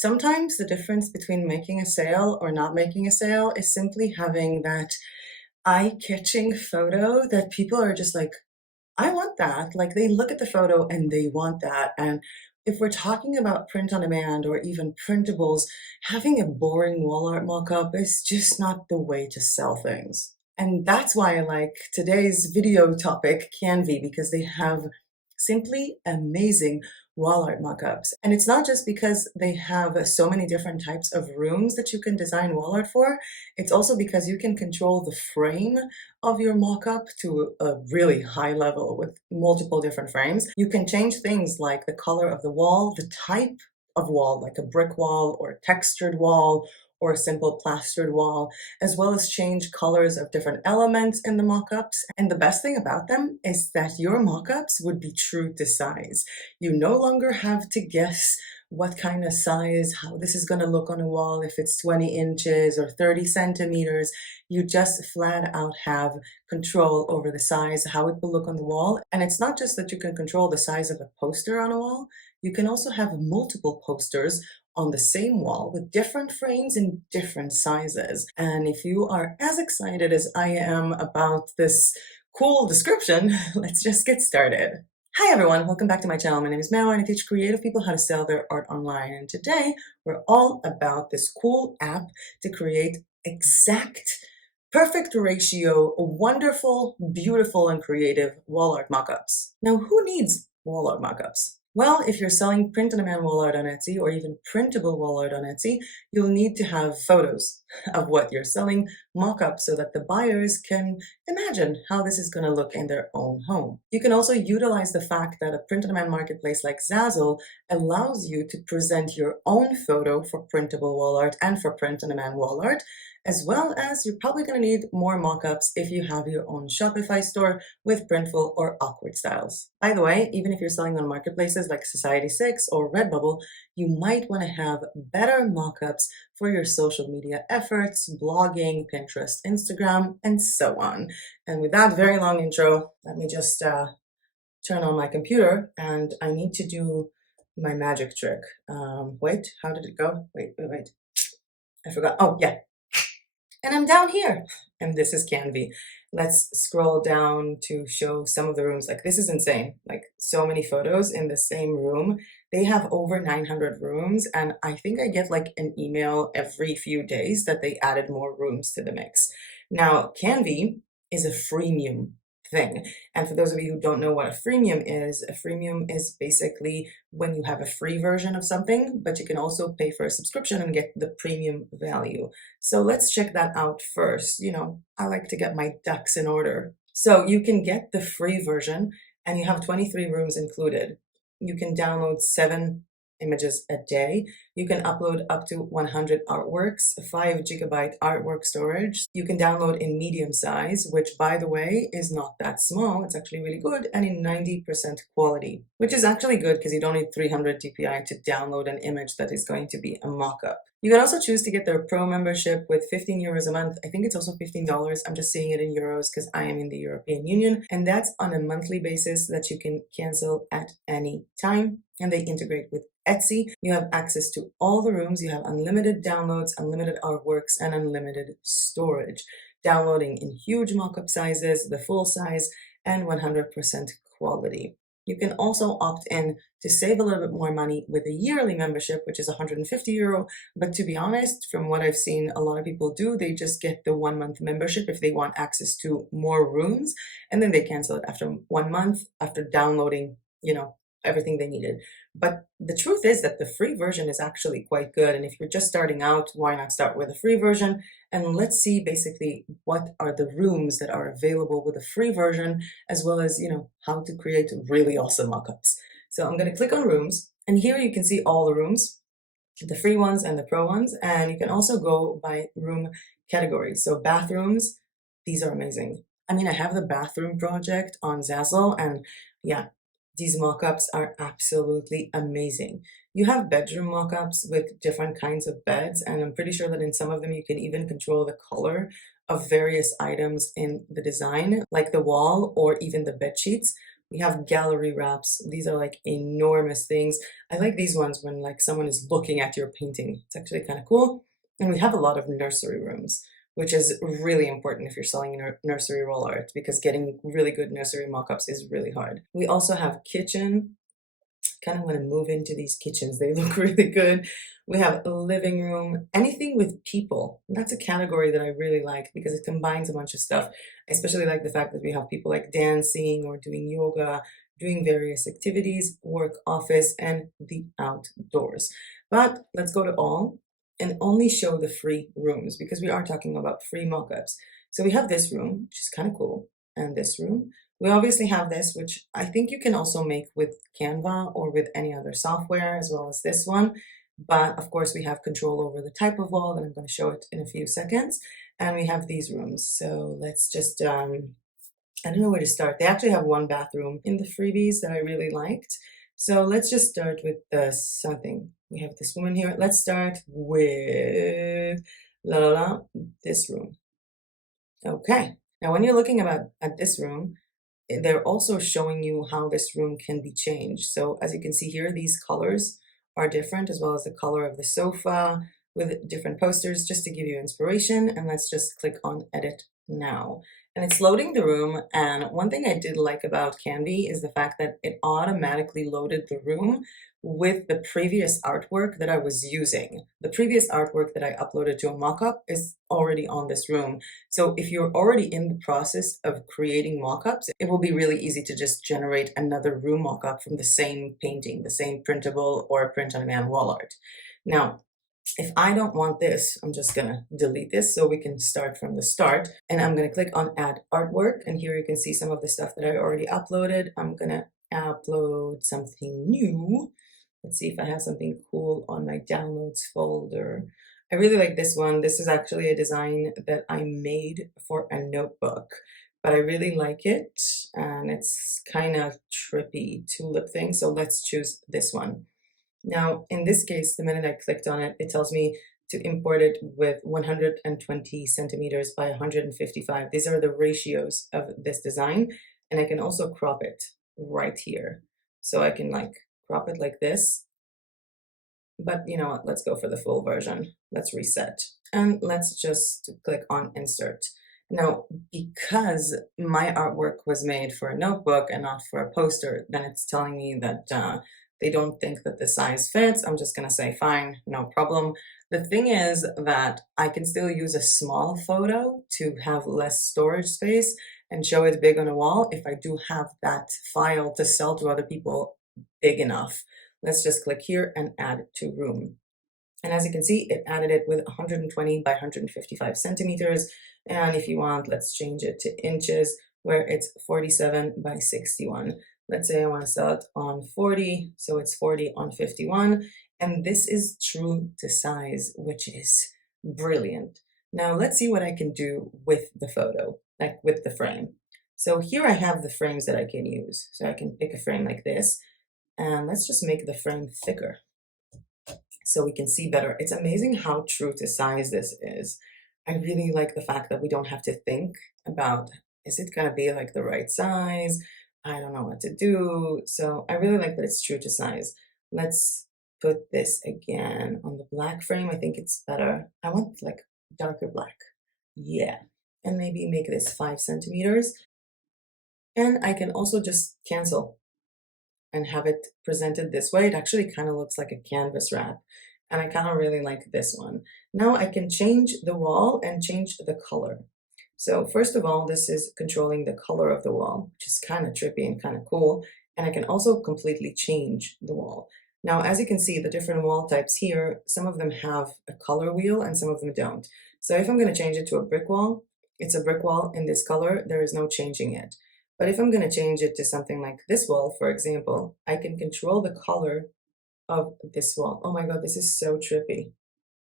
Sometimes the difference between making a sale or not making a sale is simply having that eye-catching photo that people are just like, I want that. Like they look at the photo and they want that. And if we're talking about print on demand or even printables, having a boring wall art mockup is just not the way to sell things. And that's why I like today's video topic, Canvy, because they have simply amazing wall art mockups. And it's not just because they have so many different types of rooms that you can design wall art for, it's also because you can control the frame of your mockup to a really high level with multiple different frames. You can change things like the color of the wall, the type of wall, like a brick wall or a textured wall or a simple plastered wall, as well as change colors of different elements in the mockups. And the best thing about them is that your mockups would be true to size. You no longer have to guess what kind of size, how this is going to look on a wall, if it's 20 inches or 30 centimeters. You just flat out have control over the size, how it will look on the wall. And it's not just that you can control the size of a poster on a wall, you can also have multiple posters on the same wall with different frames in different sizes. And if you are as excited as I am about this cool description, let's just get started. Hi everyone, welcome back to my channel. My name is Mel and I teach creative people how to sell their art online. And today we're all about this cool app to create exact, perfect ratio, wonderful, beautiful, and creative wall art mockups. Now, who needs wall art mockups? Well, if you're selling print-on-demand wall art on Etsy or even printable wall art on Etsy, you'll need to have photos of what you're selling, mock-ups, so that the buyers can imagine how this is going to look in their own home. You can also utilize the fact that a print-on-demand marketplace like Zazzle allows you to present your own photo for printable wall art and for print-on-demand wall art, as well as you're probably going to need more mock-ups if you have your own Shopify store with Printful or Awkward styles. By the way, even if you're selling on marketplaces like Society6 or Redbubble, you might want to have better mock-ups for your social media efforts, blogging, Pinterest, Instagram, and so on. And with that very long intro, let me just turn on my computer and I need to do my magic trick. Wait, how did it go? Wait. I forgot. Oh, yeah. And I'm down here, and this is Canvy. Let's scroll down to show some of the rooms. Like, this is insane. Like, so many photos in the same room. They have over 900 rooms, and I think I get like an email every few days that they added more rooms to the mix. Now, Canvy is a freemium thing. And for those of you who don't know what a freemium is basically when you have a free version of something, but you can also pay for a subscription and get the premium value. So let's check that out first. You know, I like to get my ducks in order. So you can get the free version and you have 23 rooms included. You can download 7 images a day. You can upload up to 100 artworks, 5 gigabyte artwork storage. You can download in medium size, which by the way is not that small. It's actually really good, and in 90% quality, which is actually good because you don't need 300 dpi to download an image that is going to be a mock-up. You can also choose to get their pro membership with 15 euros a month. I think it's also $15. I'm just seeing it in euros because I am in the European Union. And that's on a monthly basis that you can cancel at any time. And they integrate with Etsy. You have access to all the rooms. You have unlimited downloads, unlimited artworks, and unlimited storage. Downloading in huge mock-up sizes, the full size, and 100% quality. You can also opt in to save a little bit more money with a yearly membership, which is 150 euro. But to be honest, from what I've seen a lot of people do, they just get the 1 month membership if they want access to more rooms, and then they cancel it after 1 month after downloading, everything they needed. But the truth is that the free version is actually quite good. And if you're just starting out, why not start with a free version? And let's see basically what are the rooms that are available with a free version, as well as, how to create really awesome mockups. So I'm going to click on rooms, and here you can see all the rooms, the free ones and the pro ones. And you can also go by room categories. So bathrooms, these are amazing. I mean, I have the bathroom project on Zazzle, and yeah, these mockups are absolutely amazing. You have bedroom mockups with different kinds of beds, and I'm pretty sure that in some of them you can even control the color of various items in the design, like the wall or even the bed sheets. We have gallery wraps. These are like enormous things. I like these ones when like someone is looking at your painting. It's actually kind of cool. And we have a lot of nursery rooms, which is really important if you're selling nursery roll art, because getting really good nursery mock-ups is really hard. We also have kitchen. Kind of want to move into these kitchens. They look really good. We have a living room, anything with people. That's a category that I really like because it combines a bunch of stuff. I especially like the fact that we have people like dancing or doing yoga, doing various activities, work, office, and the outdoors. But let's go to all and only show the free rooms because we are talking about free mockups. So we have this room, which is kind of cool, and this room. We obviously have this, which I think you can also make with Canva or with any other software, as well as this one. But of course, we have control over the type of wall, and I'm going to show it in a few seconds. And we have these rooms. So let's just, I don't know where to start. They actually have one bathroom in the freebies that I really liked. So let's just start with something. We have this woman here. Let's start with this room. Okay. Now, when you're looking at this room, they're also showing you how this room can be changed. So as you can see here, these colors are different, as well as the color of the sofa with different posters, just to give you inspiration. And let's just click on edit now. And it's loading the room. And one thing I did like about Canvy is the fact that it automatically loaded the room with the previous artwork that I was using. The previous artwork that I uploaded to a mockup is already on this room. So if you're already in the process of creating mockups, it will be really easy to just generate another room mockup from the same painting, the same printable or print-on-demand wall art. Now, if I don't want this, I'm just gonna delete this so we can start from the start. And I'm gonna click on add artwork. And here you can see some of the stuff that I already uploaded. I'm gonna upload something new. Let's see if I have something cool on my downloads folder. I really like this one. This is actually a design that I made for a notebook, but I really like it. And it's kind of trippy tulip thing. So let's choose this one. Now, in this case, the minute I clicked on it, it tells me to import it with 120 centimeters by 155. These are the ratios of this design. And I can also crop it right here. So I can like crop it like this. But you know what, let's go for the full version. Let's reset. And let's just click on insert. Now, because my artwork was made for a notebook and not for a poster, then it's telling me that they don't think that the size fits. I'm just gonna say, fine, no problem. The thing is that I can still use a small photo to have less storage space and show it big on a wall if I do have that file to sell to other people big enough. Let's just click here and add to room. And as you can see, it added it with 120 by 155 centimeters. And if you want, let's change it to inches where it's 47 by 61. Let's say I want to sell it on 40, so it's 40 on 51. And this is true to size, which is brilliant. Now let's see what I can do with the photo, like with the frame. So here I have the frames that I can use. So I can pick a frame like this, and let's just make the frame thicker so we can see better. It's amazing how true to size this is. I really like the fact that we don't have to think about, is it gonna be like the right size? I don't know what to do. So I really like that it's true to size. Let's put this again on the black frame. I think it's better. I want like darker black. Yeah. And maybe make this 5 centimeters. And I can also just cancel and have it presented this way. It actually kind of looks like a canvas wrap. And I kind of really like this one. Now I can change the wall and change the color. So first of all, this is controlling the color of the wall, which is kind of trippy and kind of cool. And I can also completely change the wall. Now, as you can see, the different wall types here, some of them have a color wheel and some of them don't. So if I'm going to change it to a brick wall, it's a brick wall in this color. There is no changing it. But if I'm going to change it to something like this wall, for example, I can control the color of this wall. Oh my God, this is so trippy.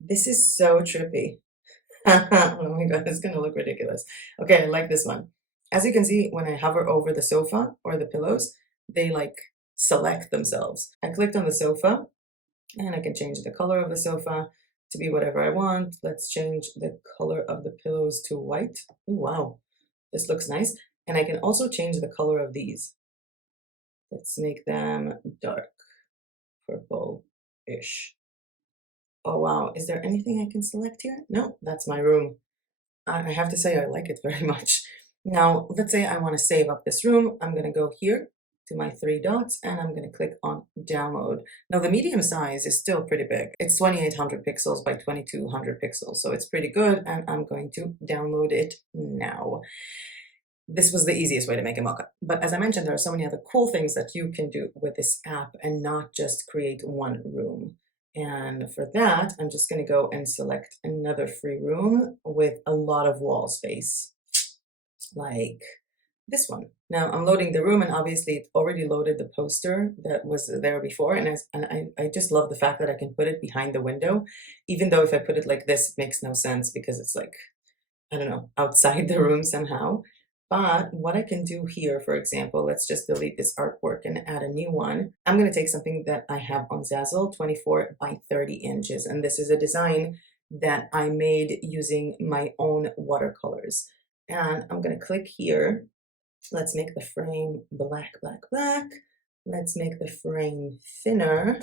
This is so trippy. Oh my God, it's gonna look ridiculous. Okay, I like this one. As you can see, when I hover over the sofa or the pillows, they like select themselves. I clicked on the sofa and I can change the color of the sofa to be whatever I want. Let's change the color of the pillows to white. Ooh, wow, this looks nice. And I can also change the color of these. Let's make them dark purple-ish. Oh wow, is there anything I can select here? No, that's my room. I have to say I like it very much. Now, let's say I want to save up this room. I'm going to go here to my three dots and I'm going to click on download. Now the medium size is still pretty big. It's 2800 pixels by 2200 pixels, so it's pretty good, and I'm going to download it now. This was the easiest way to make a mockup. But as I mentioned, there are so many other cool things that you can do with this app and not just create one room. And for that, I'm just going to go and select another free room with a lot of wall space, like this one. Now I'm loading the room, and obviously it already loaded the poster that was there before. And I just love the fact that I can put it behind the window, even though if I put it like this, it makes no sense because it's like, I don't know, outside the room somehow. But what I can do here, for example, let's just delete this artwork and add a new one. I'm going to take something that I have on Zazzle, 24 by 30 inches. And this is a design that I made using my own watercolors. And I'm going to click here. Let's make the frame black, black, black. Let's make the frame thinner.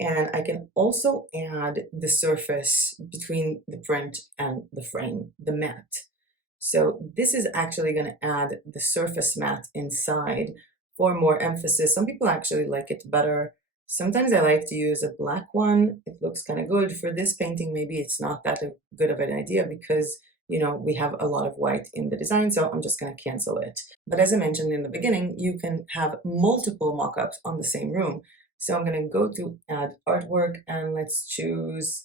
And I can also add the surface between the print and the frame, the matte. So this is actually going to add the surface matte inside for more emphasis. Some people actually like it better. Sometimes I like to use a black one. It looks kind of good. For this painting, maybe it's not that good of an idea because, you know, we have a lot of white in the design, so I'm just going to cancel it. But as I mentioned in the beginning, you can have multiple mockups on the same room. So I'm going to go to add artwork, and let's choose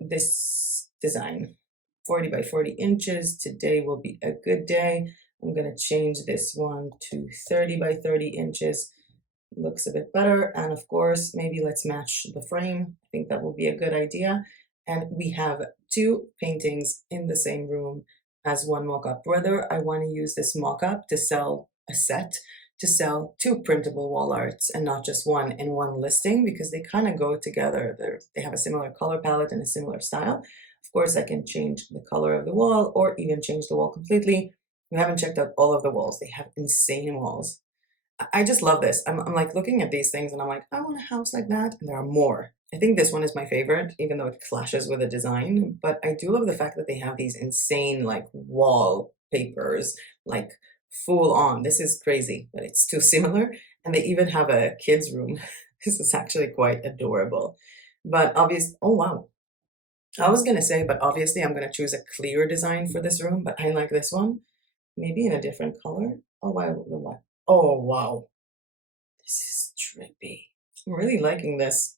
this design. 40 by 40 inches. Today will be a good day. I'm going to change this one to 30 by 30 inches. Looks a bit better. And of course, maybe let's match the frame. I think that will be a good idea. And we have two paintings in the same room as one mockup. Whether I want to use this mockup to sell a set, to sell two printable wall arts and not just one in one listing, because they kind of go together. They have a similar color palette and a similar style. Of course, I can change the color of the wall or even change the wall completely. You haven't checked out all of the walls. They have insane walls. I just love this. I'm like looking at these things and I'm like, I want a house like that. And there are more. I think this one is my favorite, even though it clashes with the design. But I do love the fact that they have these insane like wall papers, like full on. This is crazy, but it's too similar. And they even have a kid's room. This is actually quite adorable. But oh wow. I was gonna say, but obviously I'm gonna choose a clear design for this room, but I like this one. Maybe in a different color. Oh wow, oh wow. This is trippy. I'm really liking this.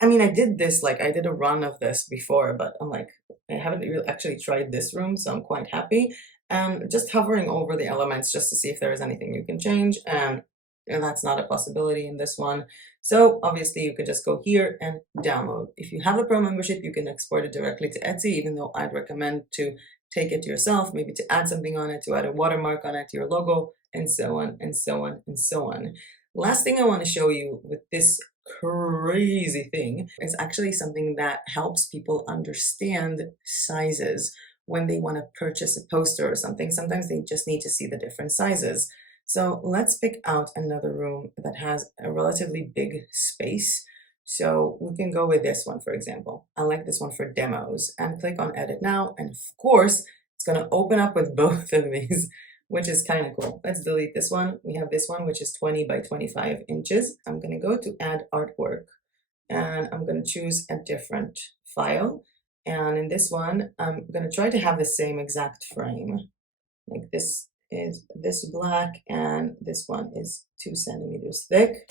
I mean, I did this, like I did a run of this before, but I'm like, I haven't really actually tried this room, so I'm quite happy. And just hovering over the elements just to see if there is anything you can change. And that's not a possibility in this one. So obviously you could just go here and download. If you have a pro membership, you can export it directly to Etsy, even though I'd recommend to take it yourself, maybe to add something on it, to add a watermark on it, your logo, and so on, and so on, and so on. Last thing I want to show you with this crazy thing is actually something that helps people understand sizes when they want to purchase a poster or something. Sometimes they just need to see the different sizes. So let's pick out another room that has a relatively big space. So we can go with this one, for example. I like this one for demos, and click on edit now. And of course, it's going to open up with both of these, which is kind of cool. Let's delete this one. We have this one, which is 20 by 25 inches. I'm going to go to add artwork, and I'm going to choose a different file. And in this one, I'm going to try to have the same exact frame. Like this is this black, and this one is 2 centimeters thick.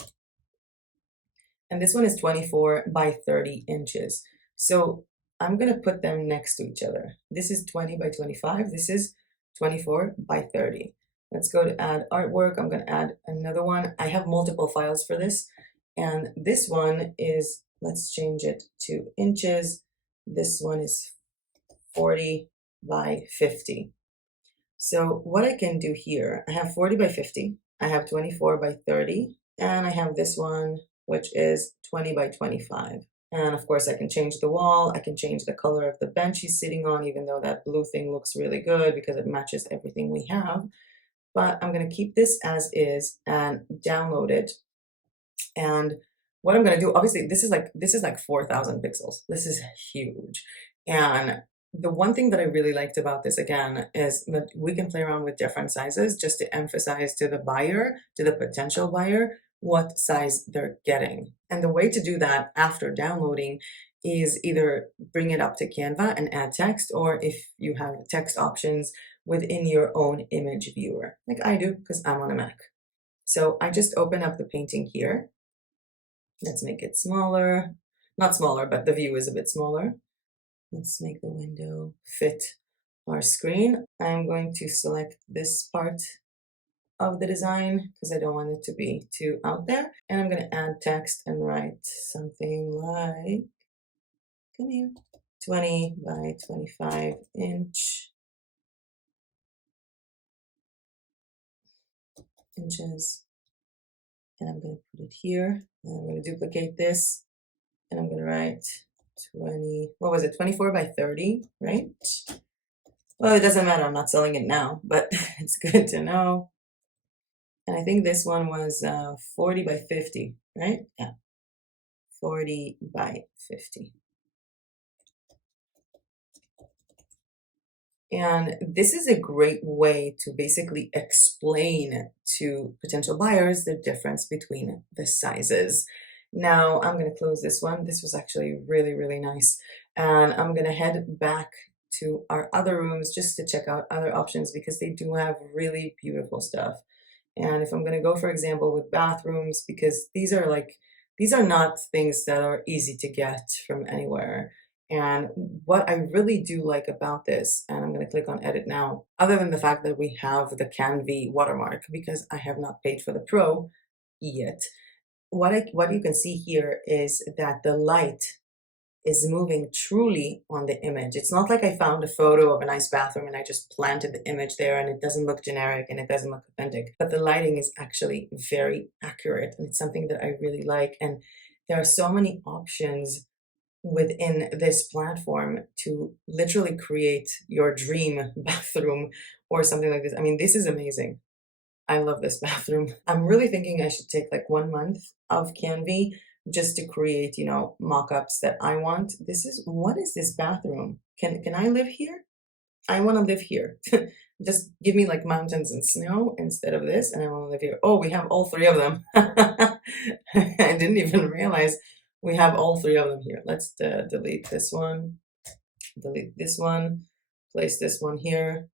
And this one is 24 by 30 inches. So I'm going to put them next to each other. This is 20 by 25. This is 24 by 30. Let's go to add artwork. I'm going to add another one. I have multiple files for this. And this one is, let's change it to inches. This one is 40 by 50. So what I can do here, I have 40 by 50. I have 24 by 30. And I have this one, which is 20 by 25. And of course I can change the wall, I can change the color of the bench he's sitting on, even though that blue thing looks really good because it matches everything we have. but I'm going to keep this as is and download it. And what I'm going to do, obviously, this is like 4,000 pixels. This is huge. And the one thing that I really liked about this again is that we can play around with different sizes just to emphasize to the buyer, to the potential buyer, what size they're getting. And the way to do that after downloading is either bring it up to Canva and add text, or if you have text options within your own image viewer, like I do because I'm on a Mac. So I just open up the painting here. Let's make it smaller. Not smaller, but the view is a bit smaller. Let's make the window fit our screen. I'm going to select this part of the design because I don't want it to be too out there. And I'm going to add text and write something like, come here, 20 by 25 inches. And I'm going to put it here. And I'm going to duplicate this. And I'm going to write 20, what was it, 24 by 30, right? Well, it doesn't matter, I'm not selling it now, but it's good to know. And I think this one was 40 by 50, right? Yeah, 40 by 50. And this is a great way to basically explain to potential buyers the difference between the sizes. Now I'm going to close this one. This was actually really, really nice. And I'm going to head back to our other rooms just to check out other options because they do have really beautiful stuff. And if I'm going to go, for example, with bathrooms, because these are not things that are easy to get from anywhere. And what I really do like about this, and I'm going to click on edit now, other than the fact that we have the Canvy watermark, because I have not paid for the Pro yet, what you can see here is that the light is moving truly on the image. It's not like I found a photo of a nice bathroom and I just planted the image there and it doesn't look generic and it doesn't look authentic, but the lighting is actually very accurate and it's something that I really like. And there are so many options within this platform to literally create your dream bathroom or something like this. I mean, this is amazing. I love this bathroom. I'm really thinking I should take like 1 month of Canvy just to create, mock-ups that I want. What is this bathroom? Can I live here? I want to live here. Just give me like mountains and snow instead of this, and I want to live here. Oh, we have all three of them. I didn't even realize we have all three of them here. Let's delete this one, delete this one, place this one here.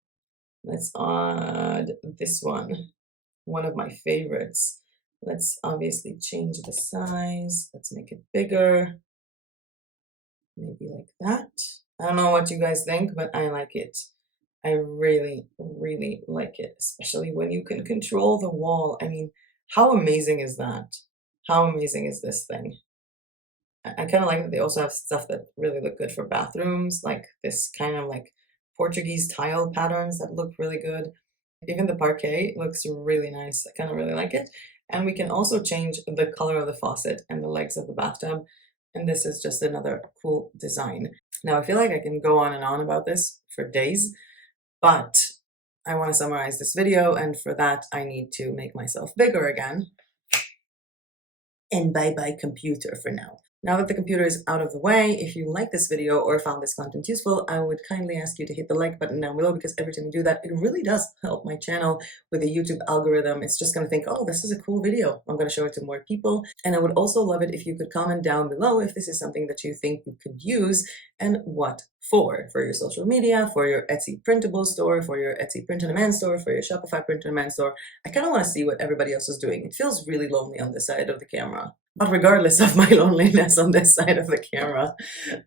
Let's add this one of my favorites. Let's obviously change the size. Let's make it bigger. Maybe like that. I don't know what you guys think, but I like it. I really, really like it, especially when you can control the wall. I mean, how amazing is that? How amazing is this thing? I kind of like that they also have stuff that really look good for bathrooms, like this kind of like Portuguese tile patterns that look really good. Even the parquet looks really nice. I kind of really like it. And we can also change the color of the faucet and the legs of the bathtub. And this is just another cool design. Now, I feel like I can go on and on about this for days, but I want to summarize this video. And for that, I need to make myself bigger again. And bye-bye computer for now. Now that the computer is out of the way, if you like this video or found this content useful, I would kindly ask you to hit the like button down below because every time you do that, it really does help my channel with the YouTube algorithm. It's just going to think, oh, this is a cool video. I'm going to show it to more people. And I would also love it if you could comment down below if this is something that you think you could use and what for your social media, for your Etsy printable store, for your Etsy print-on-demand store, for your Shopify print-on-demand store. I kind of want to see what everybody else is doing. It feels really lonely on this side of the camera. But regardless of my loneliness on this side of the camera,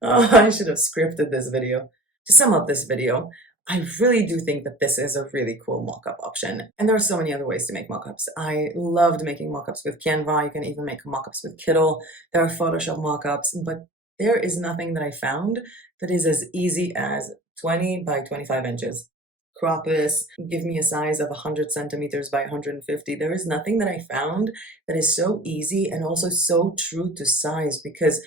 I should have scripted this video. To sum up this video, I really do think that this is a really cool mockup option. And there are so many other ways to make mockups. I loved making mockups with Canva. You can even make mockups with KITTL. There are Photoshop mockups, but there is nothing that I found that is as easy as 20 by 25 inches. Crop this, give me a size of 100 centimeters by 150. There is nothing that I found that is so easy and also so true to size, because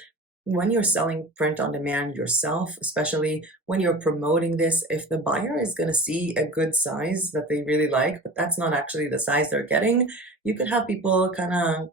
when you're selling print on demand yourself, especially when you're promoting this, if the buyer is going to see a good size that they really like, but that's not actually the size they're getting, you could have people kind of,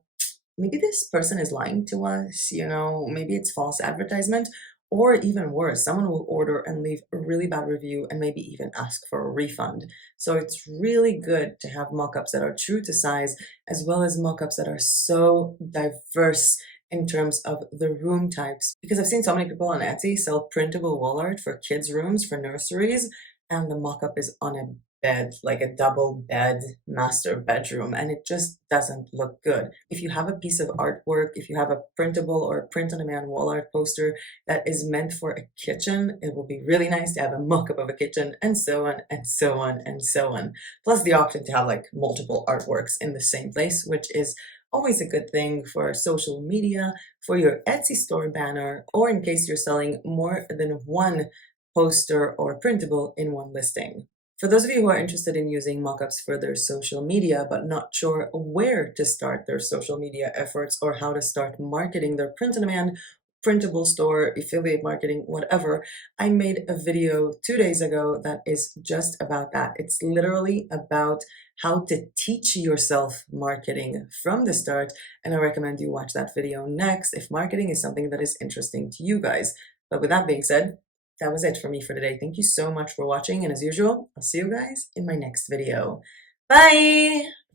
maybe this person is lying to us, maybe it's false advertisement, or even worse, someone will order and leave a really bad review and maybe even ask for a refund. So it's really good to have mockups that are true to size, as well as mockups that are so diverse in terms of the room types. Because I've seen so many people on Etsy sell printable wall art for kids' rooms, for nurseries, and the mockup is on a bed, like a double bed master bedroom, and it just doesn't look good. If you have a piece of artwork, if you have a printable or print on demand wall art poster that is meant for a kitchen, it will be really nice to have a mock-up of a kitchen, and so on and so on and so on. Plus the option to have like multiple artworks in the same place, which is always a good thing for social media, for your Etsy store banner, or in case you're selling more than one poster or printable in one listing. For those of you who are interested in using mockups for their social media, but not sure where to start their social media efforts or how to start marketing their print-on-demand, printable store, affiliate marketing, whatever, I made a video 2 days ago that is just about that. It's literally about how to teach yourself marketing from the start, and I recommend you watch that video next if marketing is something that is interesting to you guys. But with that being said, that was it for me for today. Thank you so much for watching, and as usual, I'll see you guys in my next video. Bye!